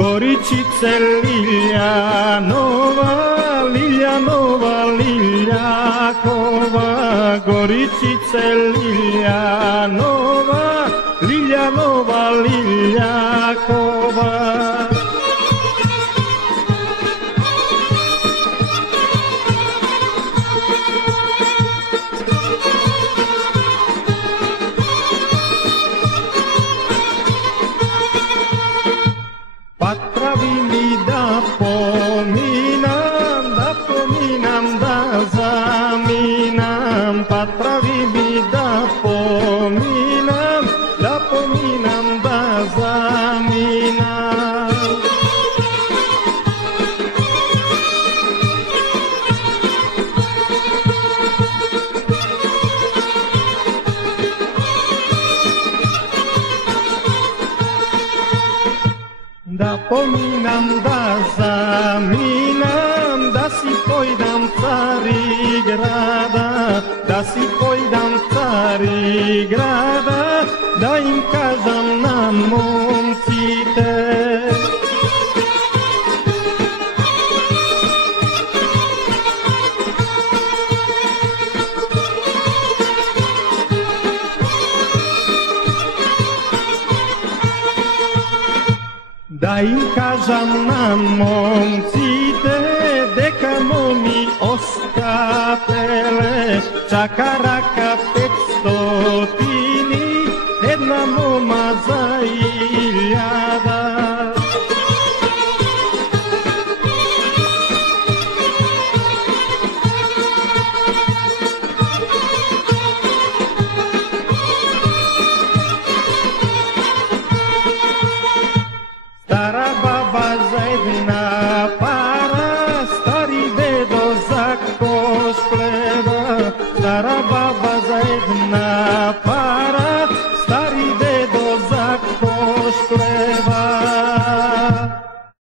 Goričice Liljanova, Liljanova, Liljakova, Goričice Liljanova, Liljanova, Liljakova. Patravi mi da pominam, da zaminam. Patravi mi da pominam, da zaminam. Da pominam, da zaminam, da si pojdam Carigrada, da si pojdam Carigrada, da im kažam na momcite. Da im kažam na momcite, deka momi oskapele, čakaraka 500, jedna moma za 1000. Stara baba za 1 para, stari dedo za koš pleda. Stara baba za 1 para.